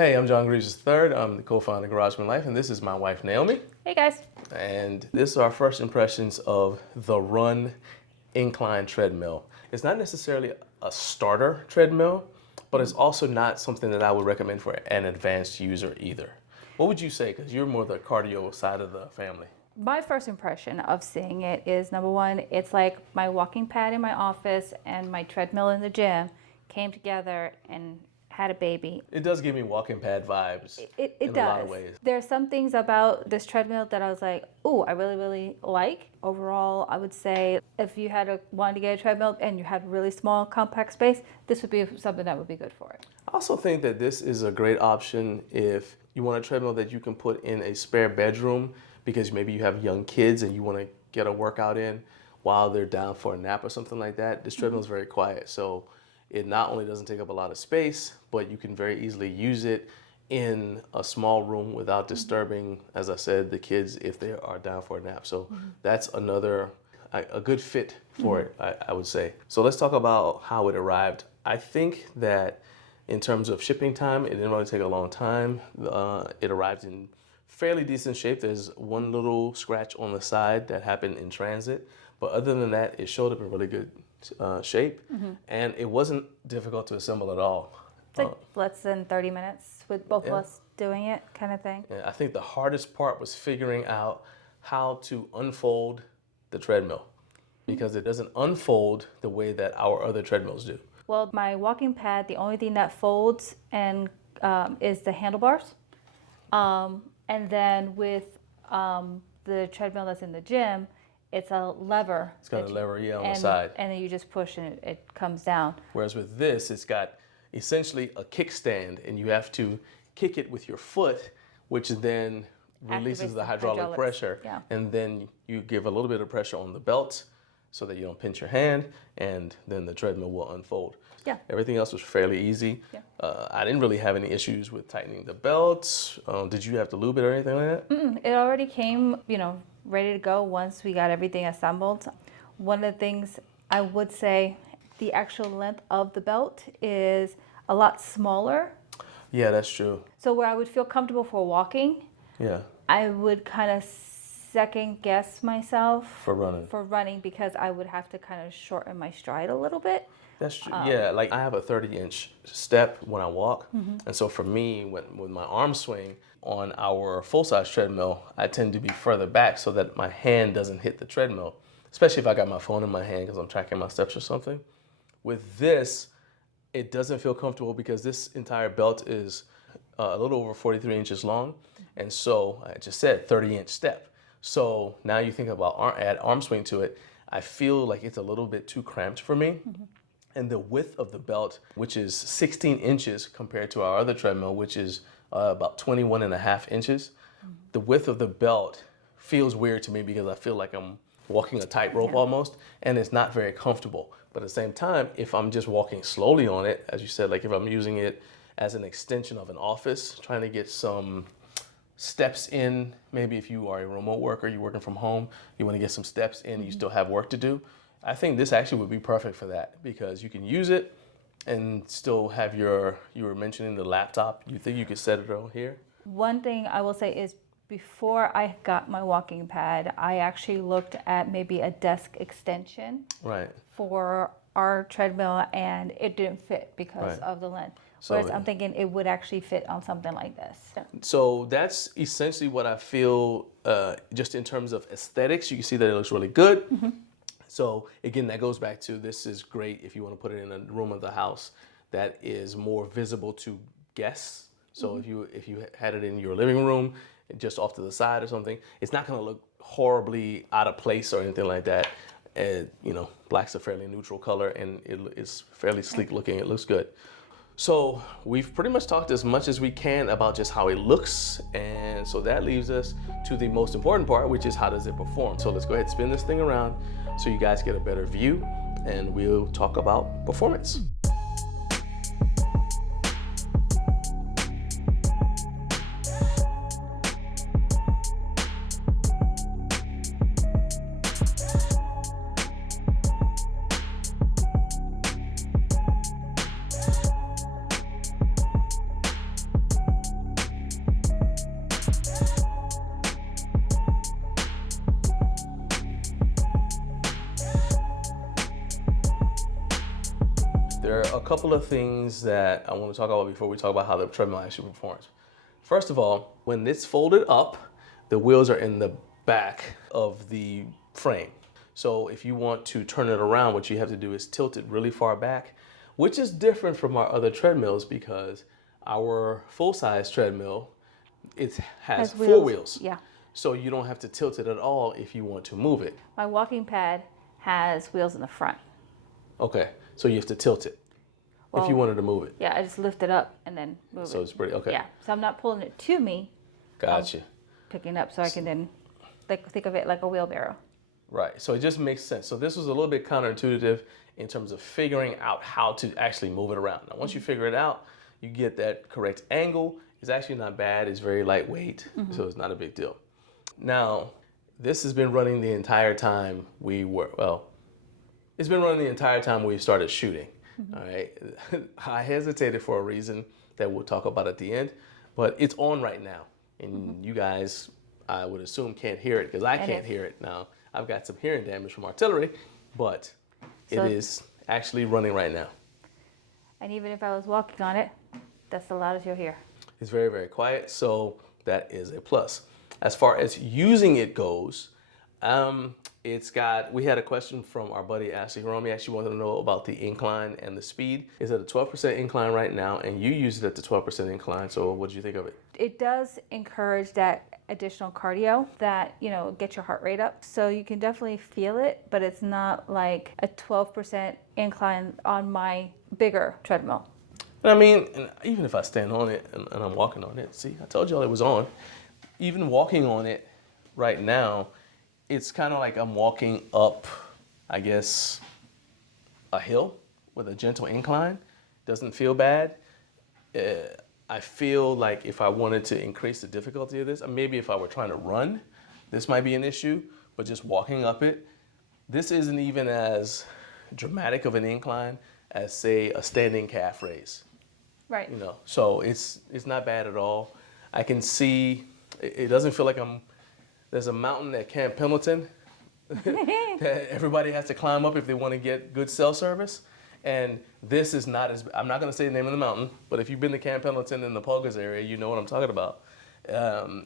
Hey, I'm John Greaves III. I'm the co-founder of GarageMan Life, and this is my wife, Naomi. Hey guys. And this is our first impressions of the THERUN Incline Treadmill. It's not necessarily a starter treadmill, but it's also not something that I would recommend for an advanced user either. What would you say? Because you're more the cardio side of the family. My first impression of seeing it is, number one, it's like my walking pad in my office and my treadmill in the gym came together and had a baby. It does give me walking pad vibes It in does. a lot of ways. There are some things about this treadmill that I was like, oh, I really like. Overall, I would say if you wanted to get a treadmill and you had really small, compact space, this would be something that would be good for it. I also think that this is a great option if you want a treadmill that you can put in a spare bedroom because maybe you have young kids and you want to get a workout in while they're down for a nap or something like that. This treadmill is very quiet, so it not only doesn't take up a lot of space, but you can very easily use it in a small room without disturbing, as I said, the kids if they are down for a nap. So that's a good fit for it, I would say. So let's talk about how it arrived. I think that in terms of shipping time, it didn't really take a long time. It arrived in fairly decent shape. There's one little scratch on the side that happened in transit, but other than that, it showed up in really good shape, and it wasn't difficult to assemble at all. It's like less than 30 minutes with both of us doing it, kind of thing. I think the hardest part was figuring out how to unfold the treadmill because it doesn't unfold the way that our other treadmills do. Well, my walking pad, the only thing that folds and is the handlebars. And then with the treadmill that's in the gym, it's a lever. It's got a lever, on the side. And then you just push and it comes down. Whereas with this, it's got essentially a kickstand, and you have to kick it with your foot, which then releases the hydraulic pressure. Yeah. And then you give a little bit of pressure on the belt so that you don't pinch your hand, and then the treadmill will unfold. Yeah. Everything else was fairly easy. Yeah. I didn't really have any issues with tightening the belt. Did you have to lube it or anything like that? It already came, ready to go once we got everything assembled. One of the things I would say, the actual length of the belt is a lot smaller. Yeah, that's true. So where I would feel comfortable for walking, I would kind of second guess myself for running because I would have to kind of shorten my stride a little bit. That's true. Yeah, like I have a 30-inch step when I walk. And so for me, with my arm swing on our full-size treadmill, I tend to be further back so that my hand doesn't hit the treadmill, especially if I got my phone in my hand because I'm tracking my steps or something. With this, it doesn't feel comfortable because this entire belt is a little over 43 inches long. And so I just said 30-inch step. So now you think about add arm swing to it, I feel like it's a little bit too cramped for me. And the width of the belt, which is 16 inches compared to our other treadmill, which is about 21 and a half inches, the width of the belt feels weird to me because I feel like I'm walking a tightrope almost, and it's not very comfortable. But at the same time, if I'm just walking slowly on it, as you said, like if I'm using it as an extension of an office, trying to get some steps in, maybe if you are a remote worker, you're working from home, you want to get some steps in, you still have work to do, I think this actually would be perfect for that because you can use it and still have you were mentioning the laptop. You think you could set it on here? One thing I will say is before I got my walking pad, I actually looked at maybe a desk extension for our treadmill, and it didn't fit because of the length. Whereas I'm thinking it would actually fit on something like this. So that's essentially what I feel just in terms of aesthetics. You can see that it looks really good. So again, that goes back to this is great if you want to put it in a room of the house that is more visible to guests. So if you had it in your living room, just off to the side or something, it's not going to look horribly out of place or anything like that. And black's a fairly neutral color, and it's fairly sleek looking. It looks good. So we've pretty much talked as much as we can about just how it looks, and so that leaves us to the most important part, which is how does it perform. So let's go ahead and spin this thing around so you guys get a better view, and we'll talk about performance. There are a couple of things that I want to talk about before we talk about how the treadmill actually performs. First of all, when it's folded up, the wheels are in the back of the frame. So if you want to turn it around, what you have to do is tilt it really far back, which is different from our other treadmills because our full-size treadmill, it has 4 wheels. Yeah. So you don't have to tilt it at all if you want to move it. My walking pad has wheels in the front. Okay, so you have to tilt it if you wanted to move it. Yeah, I just lift it up and then move it. So it's pretty, okay. Yeah, so I'm not pulling it to me. Gotcha. Picking it up so I can then think of it like a wheelbarrow. Right, so it just makes sense. So this was a little bit counterintuitive in terms of figuring out how to actually move it around. Now, once you figure it out, you get that correct angle. It's actually not bad. It's very lightweight, so it's not a big deal. Now, this has been running the entire time it's been running the entire time we started shooting, all right? I hesitated for a reason that we'll talk about at the end, but it's on right now. And you guys, I would assume, can't hear it because I can't hear it now. I've got some hearing damage from artillery, but it is actually running right now. And even if I was walking on it, that's the loudest you'll hear. It's very, very quiet, so that is a plus. As far as using it goes, we had a question from our buddy Ashley Hiromi. He actually wanted to know about the incline and the speed. It's at a 12% incline right now, and you use it at the 12% incline, so what did you think of it? It does encourage that additional cardio that, get your heart rate up. So you can definitely feel it, but it's not like a 12% incline on my bigger treadmill. I mean, even if I stand on it and I'm walking on it, see, I told y'all it was on. Even walking on it right now, it's kind of like I'm walking up, I guess, a hill with a gentle incline. Doesn't feel bad. I feel like if I wanted to increase the difficulty of this, maybe if I were trying to run, this might be an issue, but just walking up it, this isn't even as dramatic of an incline as, say, a standing calf raise. Right. So it's not bad at all. I can see, it doesn't feel like there's a mountain at Camp Pendleton that everybody has to climb up if they want to get good cell service. And this is not I'm not going to say the name of the mountain, but if you've been to Camp Pendleton in the Pulgas area, you know what I'm talking about.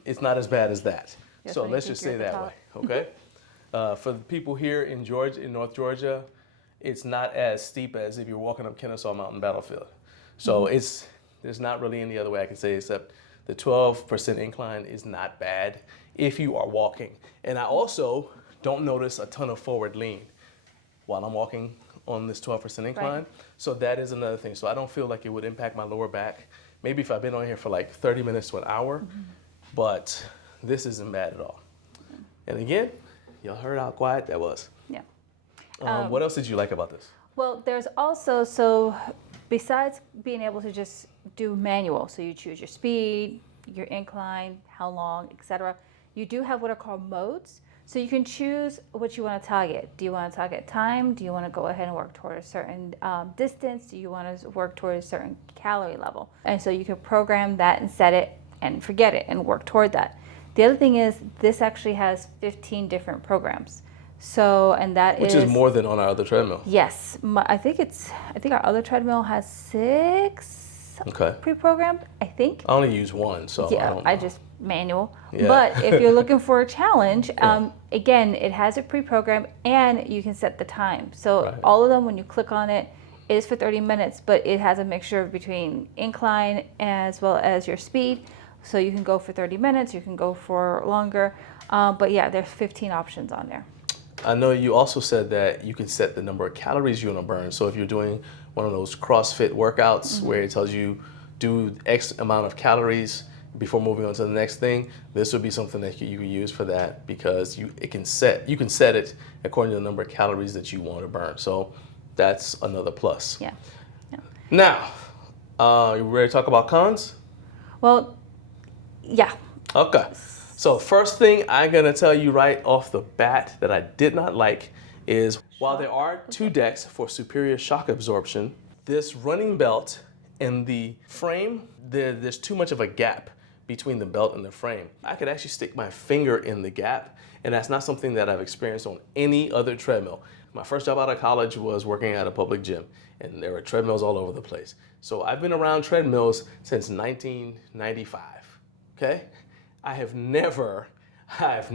It's not as bad as that. Yes, so let's just say that way, okay? For the people here in North Georgia, it's not as steep as if you're walking up Kennesaw Mountain Battlefield. So there's not really any other way I can say except the 12% incline is not bad if you are walking. And I also don't notice a ton of forward lean while I'm walking on this 12% incline. Right. So that is another thing. So I don't feel like it would impact my lower back. Maybe if I've been on here for like 30 minutes to an hour, but this isn't bad at all. And again, y'all heard how quiet that was. Yeah. What else did you like about this? Well, there's also, besides being able to just do manual, so you choose your speed, your incline, how long, etc., you do have what are called modes. So you can choose what you want to target. Do you want to target time? Do you want to go ahead and work toward a certain distance? Do you want to work toward a certain calorie level? And so you can program that and set it and forget it and work toward that. The other thing is this actually has 15 different programs. So, and that Which is more than on our other treadmill. Yes. I think our other treadmill has 6 pre-programmed, I think. I only use one, so yeah, I just manual. Yeah. But if you're looking for a challenge, again, it has a pre-program and you can set the time. So all of them, when you click on it, is for 30 minutes, but it has a mixture between incline as well as your speed. So you can go for 30 minutes, you can go for longer. But yeah, there's 15 options on there. I know you also said that you can set the number of calories you want to burn. So if you're doing one of those CrossFit workouts where it tells you do X amount of calories before moving on to the next thing, this would be something that you can use for that because you can set it according to the number of calories that you want to burn. So that's another plus. Yeah. Now, you ready to talk about cons? Well, yeah. Okay. So first thing I'm going to tell you right off the bat that I did not like is while there are 2 decks for superior shock absorption, this running belt and the frame, there's too much of a gap between the belt and the frame. I could actually stick my finger in the gap, and that's not something that I've experienced on any other treadmill. My first job out of college was working at a public gym, and there were treadmills all over the place. So I've been around treadmills since 1995, okay? I've never had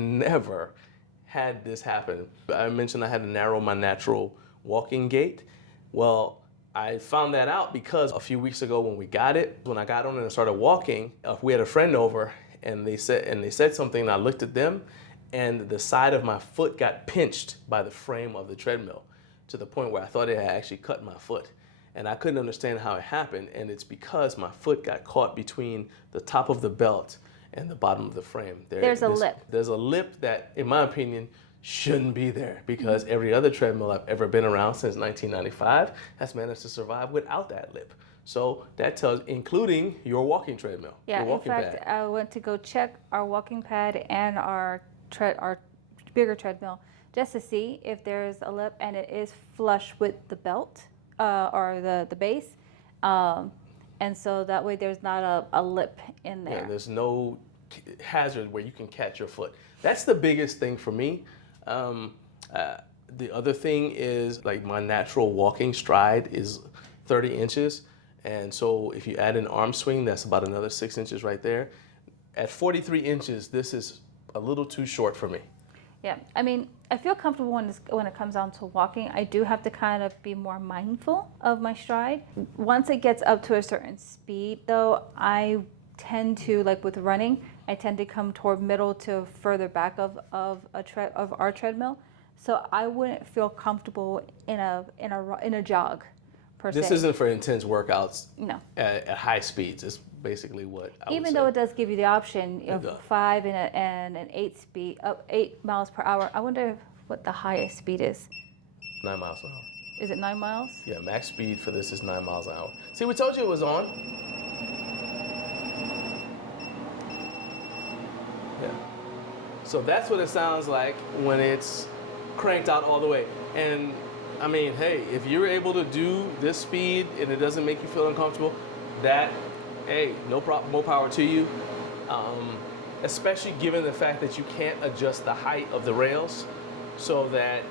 this happen. I mentioned I had to narrow my natural walking gait. Well, I found that out because a few weeks ago when I got on and started walking, we had a friend over and they said something and I looked at them and the side of my foot got pinched by the frame of the treadmill to the point where I thought it had actually cut my foot. And I couldn't understand how it happened, and it's because my foot got caught between the top of the belt and the bottom of the frame. There's a lip. There's a lip that, in my opinion, shouldn't be there because every other treadmill I've ever been around since 1995 has managed to survive without that lip. So that tells, including your walking treadmill. Yeah, your walking in fact, pad. I went to go check our walking pad and our bigger treadmill just to see if there's a lip, and it is flush with the belt or the base. And so that way there's not a lip in there. Yeah, there's no hazard where you can catch your foot. That's the biggest thing for me. The other thing is like my natural walking stride is 30 inches. And so if you add an arm swing, that's about another 6 inches right there. At 43 inches, this is a little too short for me. Yeah, I mean, I feel comfortable when it comes down to walking. I do have to kind of be more mindful of my stride. Once it gets up to a certain speed, though, I tend to, like with running, I tend to come toward middle to further back of our treadmill. So I wouldn't feel comfortable in a jog, per se. This isn't for intense workouts. No. At high speeds. It's basically what I would Even say. though it does give you the option of 5 and an 8 speed, up 8 miles per hour. I wonder what the highest speed is. 9 miles an hour. Is it 9 miles? Yeah, max speed for this is 9 miles an hour. See, we told you it was on. Yeah. So that's what it sounds like when it's cranked out all the way. And I mean, hey, if you're able to do this speed and it doesn't make you feel uncomfortable, hey, no problem, more power to you. Especially given the fact that you can't adjust the height of the rails, so that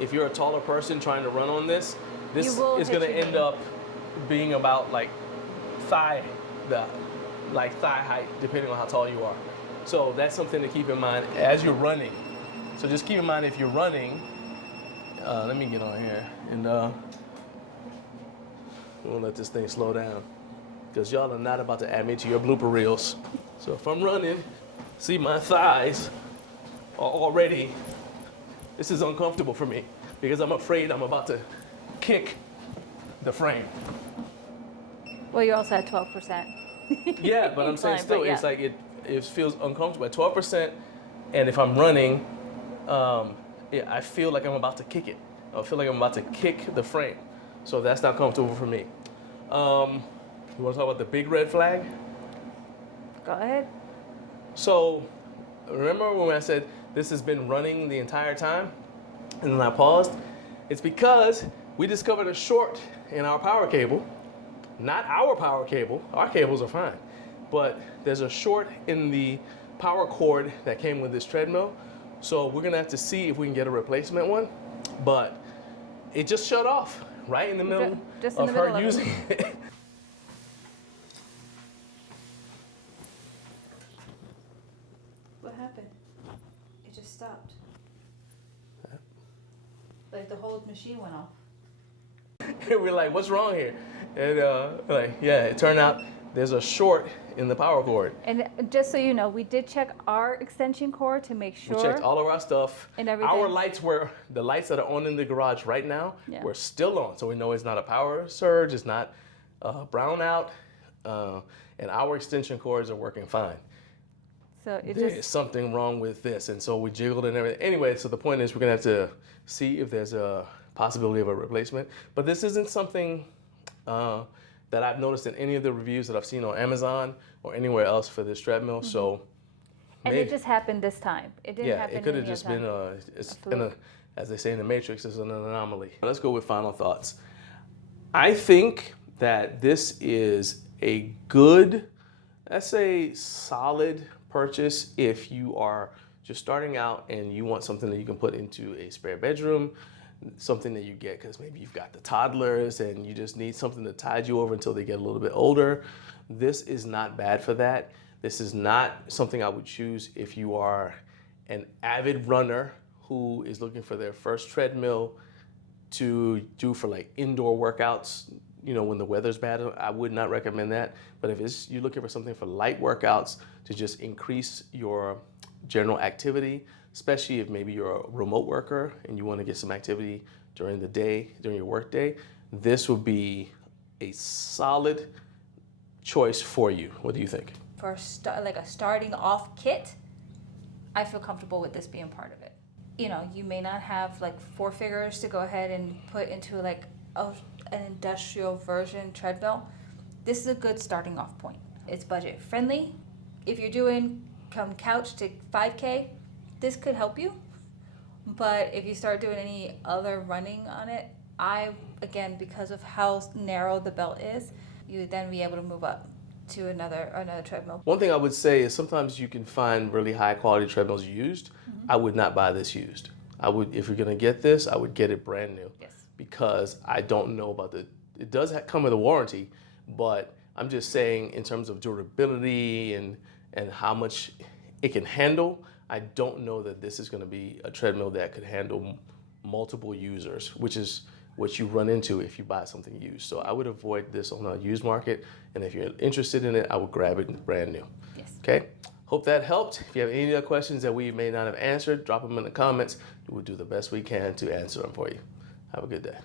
if you're a taller person trying to run on this is going to end up being about like thigh height, depending on how tall you are. So that's something to keep in mind as you're running. So just keep in mind if you're running. Let me get on here and we'll let this thing slow down, because y'all are not about to add me to your blooper reels. So if I'm running, see my thighs are already, this is uncomfortable for me because I'm afraid I'm about to kick the frame. Well, you're also at 12%. Yeah, but I'm saying still, it's like it feels uncomfortable at 12%, and if I'm running, I feel like I'm about to kick it. I feel like I'm about to kick the frame. So that's not comfortable for me. You want to talk about the big red flag? Go ahead. So remember when I said this has been running the entire time? And then I paused? It's because we discovered a short in our power cable. Not our power cable. Our cables are fine. But there's a short in the power cord that came with this treadmill. So we're going to have to see if we can get a replacement one. But it just shut off right in the middle of her using it. What happened? It just stopped. Like the whole machine went off. We're like, what's wrong here? And it turned out there's a short in the power cord. And just so you know, we did check our extension cord to make sure. We checked all of our stuff. And everything. Our lights the lights that are on in the garage right now were still on. So we know it's not a power surge, it's not brownout, and our extension cords are working fine. So There's something wrong with this. And so we jiggled and everything. Anyway, so the point is we're gonna have to see if there's a possibility of a replacement. But this isn't something that I've noticed in any of the reviews that I've seen on Amazon or anywhere else for this treadmill. Mm-hmm. So, and it just happened this time. It didn't happen. It could have just been as they say in the Matrix, it's an anomaly. Let's go with final thoughts. I think that this is a good, let's say, solid purchase if you are just starting out and you want something that you can put into a spare bedroom, something that you get because maybe you've got the toddlers and you just need something to tide you over until they get a little bit older. This is not bad for that. This is not something I would choose if you are an avid runner who is looking for their first treadmill to do for like indoor workouts, you know, when the weather's bad. I would not recommend that. But if you're looking for something for light workouts to just increase your general activity, especially if maybe you're a remote worker and you want to get some activity during the day, during your work day, this would be a solid choice for you. What do you think? For like a starting off kit, I feel comfortable with this being part of it. You know, you may not have like 4 figures to go ahead and put into like an industrial version treadmill. This is a good starting off point. It's budget friendly. If you're doing from couch to 5K, this could help you. But if you start doing any other running on it, again, because of how narrow the belt is, you would then be able to move up to another treadmill. One thing I would say is sometimes you can find really high quality treadmills used. I would not buy this used. If you're gonna get this, I would get it brand new. Yes. Because I don't know about it does come with a warranty, but I'm just saying in terms of durability and how much it can handle, I don't know that this is gonna be a treadmill that could handle multiple users, which is what you run into if you buy something used. So I would avoid this on a used market, and if you're interested in it, I would grab it brand new. Yes. Okay? Hope that helped. If you have any other questions that we may not have answered, drop them in the comments. We'll do the best we can to answer them for you. Have a good day.